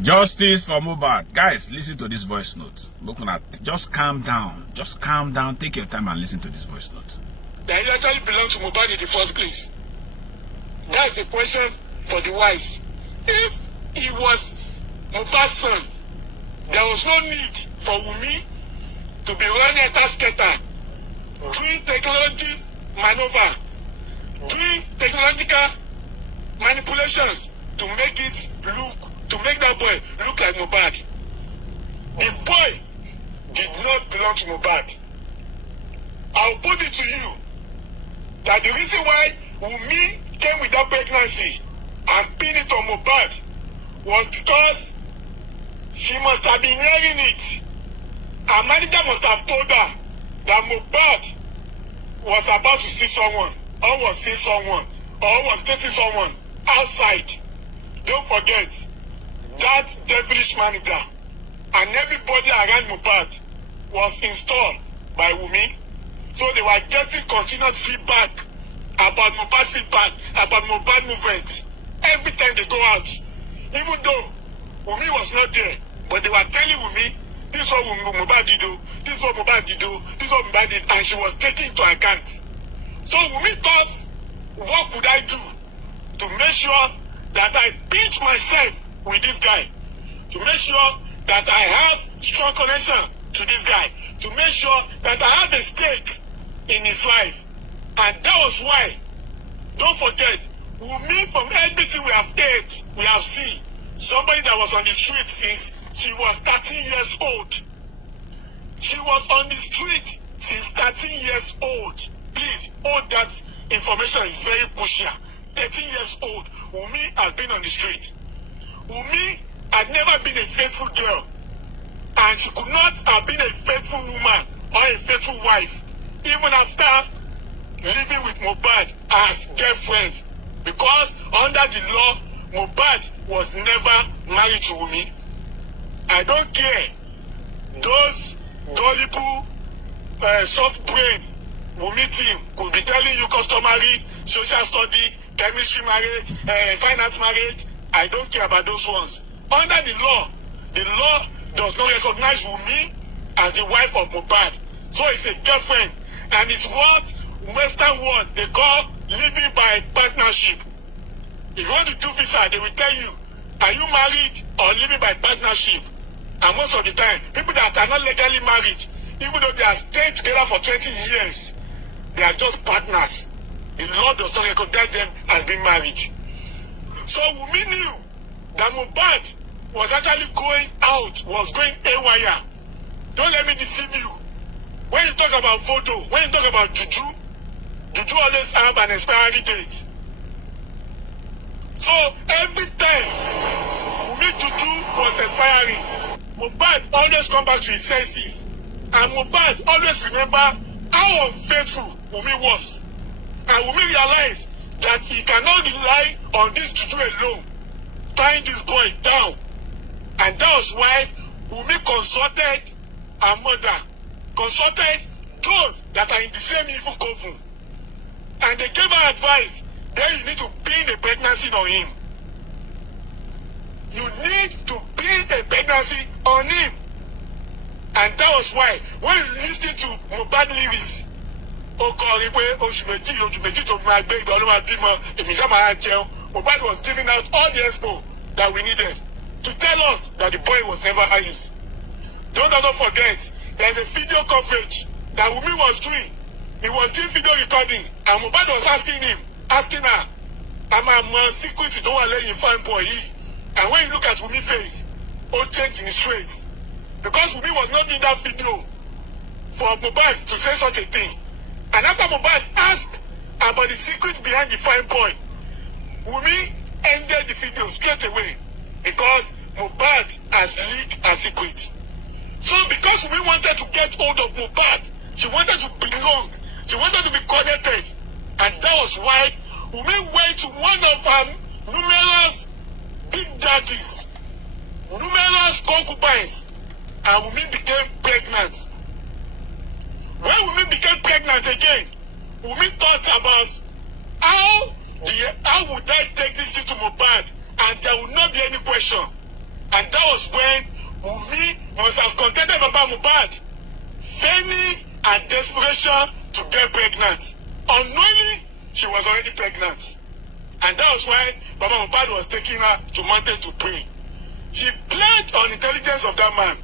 Justice for Mohbad. Guys, listen to this voice note. Just calm down. Just calm down. Take your time and listen to this voice note. That it actually belongs to Mohbad in the first place. That's the question for the wise. If he was Mohbad's son, there was no need for Wunmi to be running a task-getter, doing technology maneuver, doing technological manipulations to make that boy look like Mohbad. The boy did not belong to Mohbad. I'll put it to you that the reason why Wunmi came with that pregnancy and pinned it on Mohbad was because she must have been hearing it. Her manager must have told her that Mohbad was about to see someone, or was seeing someone, or was dating someone outside. Don't forget, that devilish manager and everybody around Mohbad was installed by Wunmi. So they were getting continuous feedback about Mohbad movements. Every time they go out, even though Wunmi was not there, but they were telling Wunmi, this is what Mohbad did do, this is what Mohbad did do, this is what Mohbad did, and she was taking into account. So Wunmi thought, what could I do to make sure that I pinch myself with this guy, to make sure that I have strong connection to this guy, to make sure that I have a stake in his life. And that was why, don't forget, Wunmi, from everything we have heard, we have seen, somebody that was on the street since she was 13 years old. She was on the street since 13 years old. Please, all that information is very crucial. 13 years old, Wunmi has been on the street. Wunmi had never been a faithful girl. And she could not have been a faithful woman or a faithful wife, even after living with Mohbad as girlfriend. Because under the law, Mohbad was never married to Wunmi. I don't care. Those gullible, soft brain Wunmi team could be telling you customary, social study, chemistry marriage, finance marriage. I don't care about those ones. Under the law does not recognize Wunmi as the wife of Mohbad. So it's a girlfriend. And it's what Western world they call living by partnership. If you want to do visa, they will tell you, are you married or living by partnership? And most of the time, people that are not legally married, even though they are staying together for 20 years, they are just partners. The law does not recognize them as being married. So Wunmi knew that Mohbad was actually going out, was going haywire. Don't let me deceive you. When you talk about photo, when you talk about juju always have an expiry date. So every time Wunmi juju was expiring, Mohbad always come back to his senses. And Mohbad always remember how unfaithful Wunmi was. And Wunmi realized that he cannot rely on this juju alone, tying this boy down. And that was why Wunmi consulted her mother, consulted those that are in the same evil coven. And they gave her advice, then you need to pin a pregnancy on him. You need to pin a pregnancy on him. And that was why, when you listen to Mohbad lyrics, Mohbad was giving out all the expo that we needed to tell us that the boy was never his. Don't also forget, there's a video coverage that Wunmi was doing. He was doing video recording, and Mohbad was asking her, am I secret to don't let you find boy? And when you look at Wunmi's face, all change in his traits. Because Wunmi was not in that video for Mohbad to say such a thing. And after Mohbad asked about the secret behind the fine boy, Wunmi ended the video straight away because Mohbad has leaked a secret. So because Wunmi wanted to get hold of Mohbad, she wanted to belong, she wanted to be connected. And that was why Wunmi went to one of her numerous big daddies, numerous concubines, and Wunmi became pregnant. When Wunmi became pregnant again, Wunmi thought about how would I take this thing to Mohbad and there would not be any question. And that was when Wunmi must have contacted Baba Mohbad, feigning and desperation to get pregnant. Unknowingly, she was already pregnant. And that was why Baba Mohbad was taking her to mountain to pray. She played on intelligence of that man.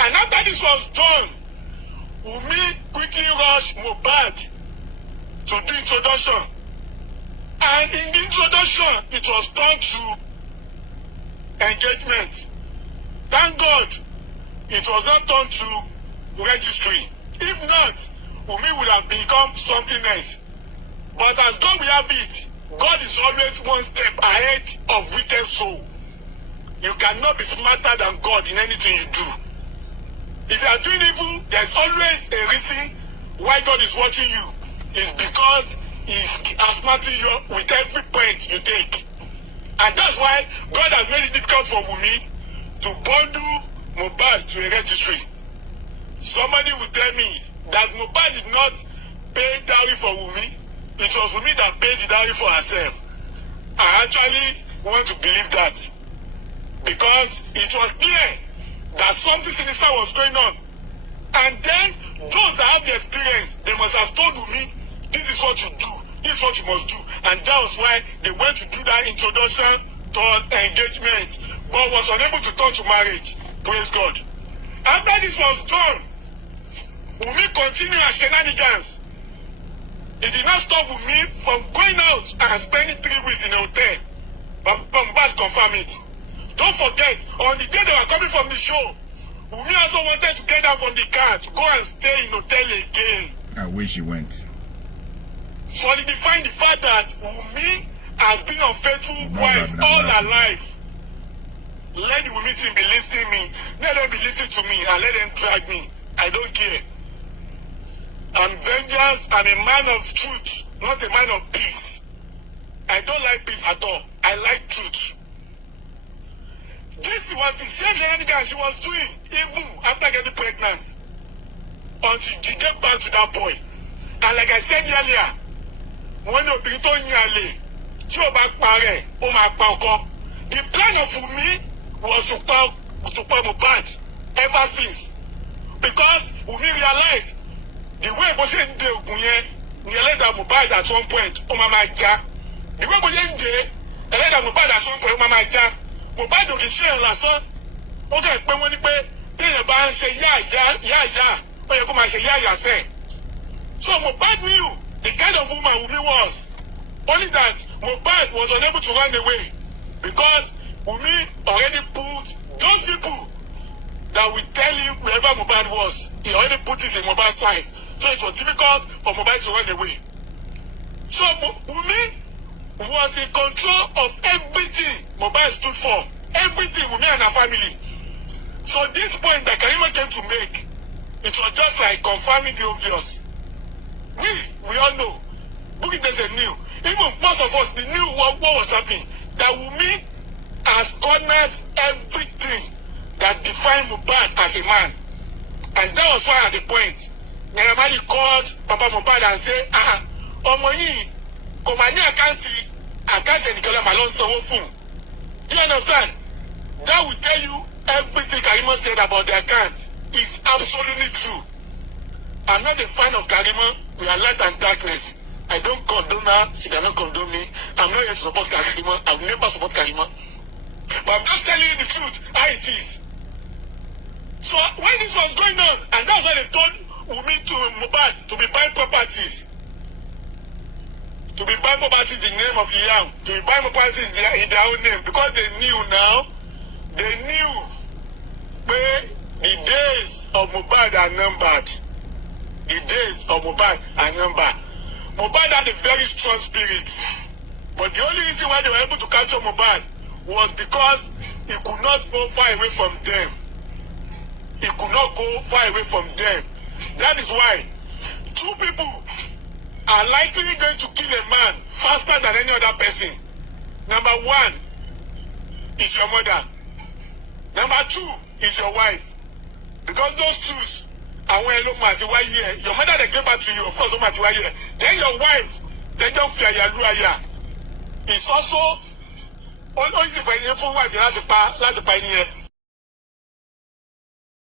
And after this was done, Wunmi quickly rushed Mohbad to do introduction. And in the introduction, it was turned to engagement. Thank God, it was not turned to registry. If not, Wunmi would have become something else. But as God will have it, God is always one step ahead of wicked soul. You cannot be smarter than God in anything you do. If you are doing evil, there's always a reason why God is watching you. It's because He's outsmarting you with every point you take. And that's why God has made it difficult for Wunmi to bundle Mohbad to a registry. Somebody will tell me that Mohbad did not pay dowry for Wunmi. It was Wunmi that paid the dowry for herself. I actually want to believe that, because it was clear that something sinister was going on. And then those that have the experience, they must have told Wunmi, this is what you do, this is what you must do. And that was why they went to do that introduction to engagement, but was unable to turn to marriage. Praise God. After this was done, Wunmi continued her shenanigans. It did not stop Wunmi from going out and spending 3 weeks in a hotel. But Mohbad confirmed it. Don't forget, on the day they were coming from the show, Wunmi also wanted to get down from the car to go and stay in hotel again. I wish she went. Solidifying the fact that Wunmi has been an unfaithful wife all her life. Let the Wunmi team be listening to me. Let them be listening to me and let them drag me. I don't care. I'm vengeance. I'm a man of truth, not a man of peace. I don't like peace at all. I like truth. This was the same shenanigans she was doing even after getting pregnant, until she get back to that boy. And like I said earlier, when the obìnrin tó yin àlè tí ó bá parẹ́, ó máa pa ọkọ. The plan of Wunmi was to pa Mohbad ever since, because Wunmi realized the way bó ṣe ń de ògùn yẹn ni ẹlẹ́dàá Mohbad at one point ó máa já. The way bó ṣe ń de ẹlẹ́dàá Mohbad at one point ó máa já. Mohbad ò kì í ṣe ẹ̀ lásán. Ó kẹ́ pé wọ́n ní pé téèyàn bá ń ṣe yáàyá ó yẹ kó máa ṣe yáàyà sẹ́ẹ̀. So Mohbad knew the kind of woman Wunmi was. Only that Mohbad was unable to run away, because Wunmi already put those people that will tell you wherever Mohbad was, he already put it in Mohbad's life. So it was difficult for Mohbad to run away. So Wunmi was in control of everything Mohbad stood for. Everything, Wunmi and her family. So this point that Karima came to make, it was just like confirming the obvious. We all know. Bukky doesn't knew. Even most of us, we knew what was happening. That Wunmi has cornered everything that defined Mohbad as a man. And that was why at the point, Naira Marley called Papa Mohbad and said, ọmọ yìí kò máa ní àkáǹtì ẹnìkan lọ́ọ́ máa lọ sanwó fún. Do you understand? That will tell you everything Karima said about the account is absolutely true. I'm not a fan of Karima. We are light and darkness. I don't condone her. She cannot condone me. I'm not here to support Karima. I will never support Karima. But I'm just telling you the truth, how it is. So when this was going on, and that's why they told Wunmi to Mohbad to be buying properties. To be buying properties in the name of Liam. To be buying properties in their own name. Because they knew now, they knew where the days of Mohbad are numbered. The days of Mohbad are numbered. Mohbad had a very strong spirit. But the only reason why they were able to capture Mohbad was because he could not go far away from them. He could not go far away from them. That is why 2 people are likely going to kill a man faster than any other person. Number 1 is your mother. Number 2 is your wife. Because those 2s are when your mother they gave back to you, of course, then your wife, they don't fear Yaluaya. It's also ó sì fẹ́ ní fún wáìfì láti pa ẹni yẹn.